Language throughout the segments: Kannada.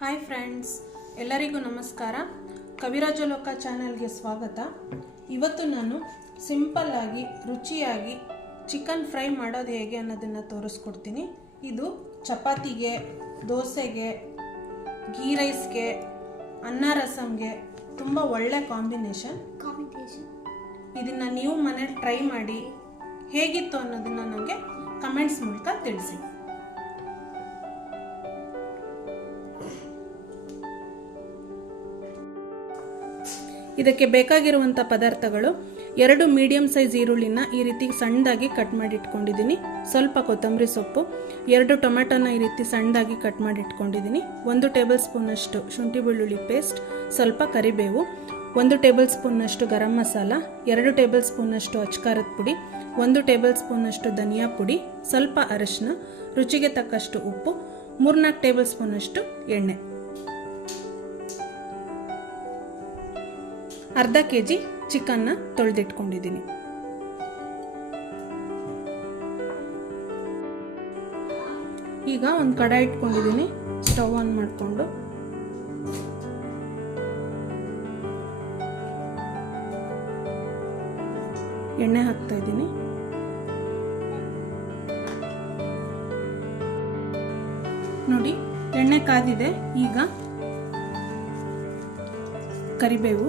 ಹಾಯ್ ಫ್ರೆಂಡ್ಸ್, ಎಲ್ಲರಿಗೂ ನಮಸ್ಕಾರ. ಕವಿರಾಜಲೋಕ ಚಾನಲ್ಗೆ ಸ್ವಾಗತ. ಇವತ್ತು ನಾನು ಸಿಂಪಲ್ ಆಗಿ ರುಚಿಯಾಗಿ ಚಿಕನ್ ಫ್ರೈ ಮಾಡೋದು ಹೇಗೆ ಅನ್ನೋದನ್ನು ತೋರಿಸ್ಕೊಡ್ತೀನಿ. ಇದು ಚಪಾತಿಗೆ, ದೋಸೆಗೆ, ಗೀ ರೈಸ್ಗೆ, ಅನ್ನ ರಸಮ್ಗೆ ತುಂಬ ಒಳ್ಳೆ ಕಾಂಬಿನೇಷನ್. ಇದನ್ನು ನೀವು ಮನೇಲಿ ಟ್ರೈ ಮಾಡಿ ಹೇಗಿತ್ತು ಅನ್ನೋದನ್ನು ನನಗೆ ಕಮೆಂಟ್ಸ್ ಮೂಲಕ ತಿಳಿಸಿ. ಇದಕ್ಕೆ ಬೇಕಾಗಿರುವಂಥ ಪದಾರ್ಥಗಳು: 2 ಮೀಡಿಯಂ ಸೈಜ್ ಈರುಳ್ಳಿನ ಈ ರೀತಿ ಸಣ್ಣದಾಗಿ ಕಟ್ ಮಾಡಿ ಇಟ್ಕೊಂಡಿದ್ದೀನಿ, ಸ್ವಲ್ಪ ಕೊತ್ತಂಬರಿ ಸೊಪ್ಪು, 2 ಟೊಮೆಟೊನ ಈ ರೀತಿ ಸಣ್ಣದಾಗಿ ಕಟ್ ಮಾಡಿ ಇಟ್ಕೊಂಡಿದ್ದೀನಿ, 1 ಟೇಬಲ್ ಸ್ಪೂನಷ್ಟು ಶುಂಠಿ ಬೆಳ್ಳುಳ್ಳಿ ಪೇಸ್ಟ್, ಸ್ವಲ್ಪ ಕರಿಬೇವು, 1 ಟೇಬಲ್ ಸ್ಪೂನಷ್ಟು ಗರಂ ಮಸಾಲ, 2 ಟೇಬಲ್ ಸ್ಪೂನಷ್ಟು ಅಚ್ಕಾರದ ಪುಡಿ, 1 ಟೇಬಲ್ ಸ್ಪೂನಷ್ಟು ಧನಿಯಾ ಪುಡಿ, ಸ್ವಲ್ಪ ಅರಿಶಿನ, ರುಚಿಗೆ ತಕ್ಕಷ್ಟು ಉಪ್ಪು, 3-4 ಟೇಬಲ್ ಸ್ಪೂನಷ್ಟು ಎಣ್ಣೆ, ಅರ್ಧ ಕೆಜಿ ಚಿಕನ್ನ ತೊಳೆದಿಟ್ಕೊಂಡಿದ್ದೀನಿ. ಈಗ ಒಂದು ಕಡಾಯಿ ಇಟ್ಕೊಂಡಿದ್ದೀನಿ. ಸ್ಟವ್ ಆನ್ ಮಾಡಿಕೊಂಡು ಎಣ್ಣೆ ಹಾಕ್ತಾ ಇದ್ದೀನಿ. ನೋಡಿ, ಎಣ್ಣೆ ಕಾದಿದೆ. ಈಗ ಕರಿಬೇವು,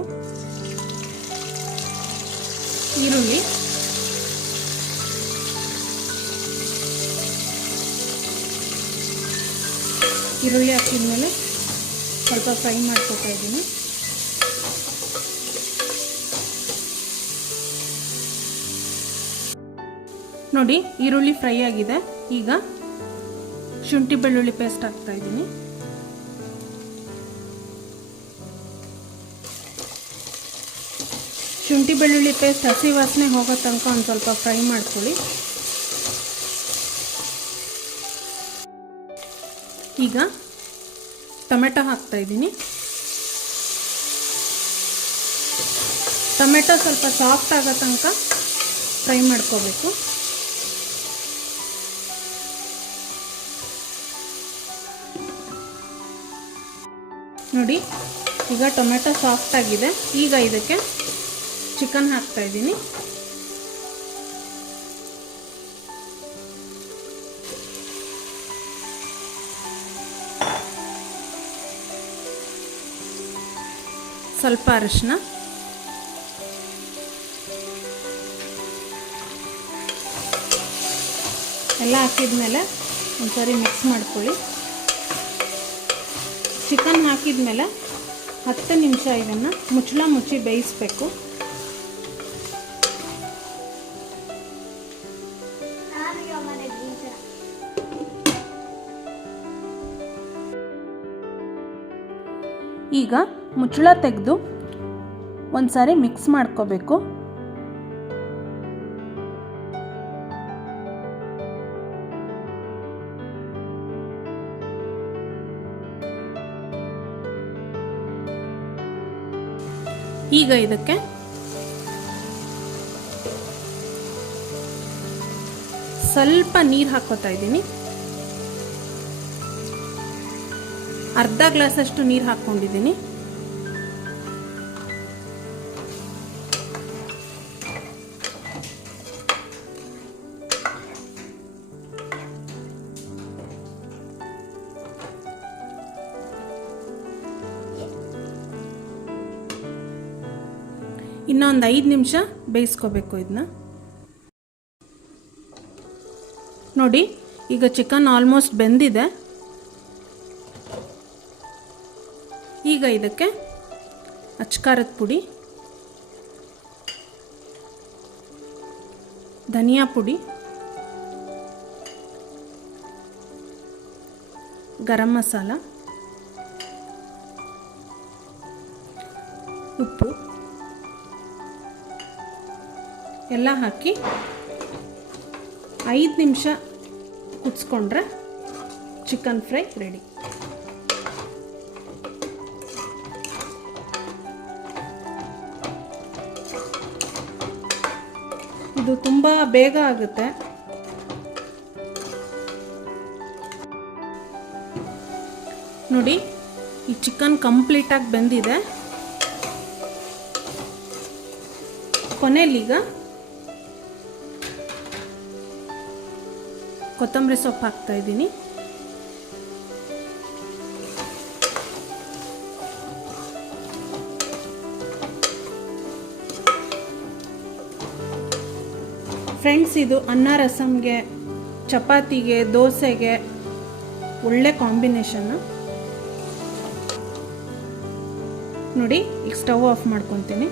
ಈರುಳ್ಳಿ, ಹಾಕಿದ ಮೇಲೆ ಸ್ವಲ್ಪ ಫ್ರೈ ಮಾಡ್ಕೊತಾ ಇದ್ದೀನಿ. ನೋಡಿ, ಈರುಳ್ಳಿ ಫ್ರೈ ಆಗಿದೆ. ಈಗ ಶುಂಠಿ ಬೆಳ್ಳುಳ್ಳಿ ಪೇಸ್ಟ್ ಹಾಕ್ತಾ ಇದ್ದೀನಿ. ಶುಂಠಿ ಬೆಳ್ಳುಳ್ಳಿ ಪೇಸ್ಟ್ ಹಸಿ ವಾಸನೆ ಹೋಗೋ ತನಕ ಒಂದು ಸ್ವಲ್ಪ ಫ್ರೈ ಮಾಡ್ಕೊಳ್ಳಿ. ಈಗ ಟೊಮೆಟೊ ಹಾಕ್ತಾ ಇದ್ದೀನಿ. ಟೊಮೆಟೊ ಸ್ವಲ್ಪ ಸಾಫ್ಟ್ ಆಗೋ ತನಕ ಫ್ರೈ ಮಾಡ್ಕೋಬೇಕು. ನೋಡಿ, ಈಗ ಟೊಮೆಟೊ ಸಾಫ್ಟ್ ಆಗಿದೆ. ಈಗ ಇದಕ್ಕೆ ಚಿಕನ್ ಹಾಕ್ತಾ ಇದ್ದೀನಿ. ಸ್ವಲ್ಪ ಅರಿಶಿನ, ಎಲ್ಲ ಹಾಕಿದ್ಮೇಲೆ ಒಂದ್ಸರಿ ಮಿಕ್ಸ್ ಮಾಡ್ಕೊಳ್ಳಿ. ಚಿಕನ್ ಹಾಕಿದ್ಮೇಲೆ 10 ನಿಮಿಷ ಇದನ್ನು ಮುಚ್ಚಿ ಬೇಯಿಸಬೇಕು. ಈಗ ಮುಚ್ಚಳ ತೆಗೆದು ಒಂದ್ಸಾರಿ ಮಿಕ್ಸ್ ಮಾಡ್ಕೋಬೇಕು. ಈಗ ಇದಕ್ಕೆ ಸ್ವಲ್ಪ ನೀರು ಹಾಕೋತಾ ಇದ್ದೀನಿ. ಅರ್ಧ ಗ್ಲಾಸಷ್ಟು ನೀರು ಹಾಕ್ಕೊಂಡಿದ್ದೀನಿ. ಇನ್ನೊಂದು 5 ನಿಮಿಷ ಬೇಯಿಸ್ಕೋಬೇಕು ಇದನ್ನ. ನೋಡಿ, ಈಗ ಚಿಕನ್ ಆಲ್ಮೋಸ್ಟ್ ಬೆಂದಿದೆ. ಈಗ ಇದಕ್ಕೆ ಅಚ್ಕಾರದ ಪುಡಿ, ಧನಿಯಾ ಪುಡಿ, ಗರಂ ಮಸಾಲ, ಉಪ್ಪು ಎಲ್ಲ ಹಾಕಿ 5 ನಿಮಿಷ ಕುದಿಸ್ಕೊಂಡ್ರೆ ಚಿಕನ್ ಫ್ರೈ ರೆಡಿ. ಇದು ತುಂಬ ಬೇಗ ಆಗುತ್ತೆ. ನೋಡಿ ಈ ಚಿಕನ್ ಕಂಪ್ಲೀಟಾಗಿ ಬೆಂದಿದೆ. ಕೊನೆಯಲ್ಲೀಗ ಕೊತ್ತಂಬರಿ ಸೊಪ್ಪು ಹಾಕ್ತಾ ಇದ್ದೀನಿ. ಫ್ರೆಂಡ್ಸ್, ಇದು ಅನ್ನ ರಸಮ್ಗೆ, ಚಪಾತಿಗೆ, ದೋಸೆಗೆ ಒಳ್ಳೆ ಕಾಂಬಿನೇಷನ್ನು. ನೋಡಿ, ಈಗ ಸ್ಟವ್ ಆಫ್ ಮಾಡ್ಕೊತೀನಿ.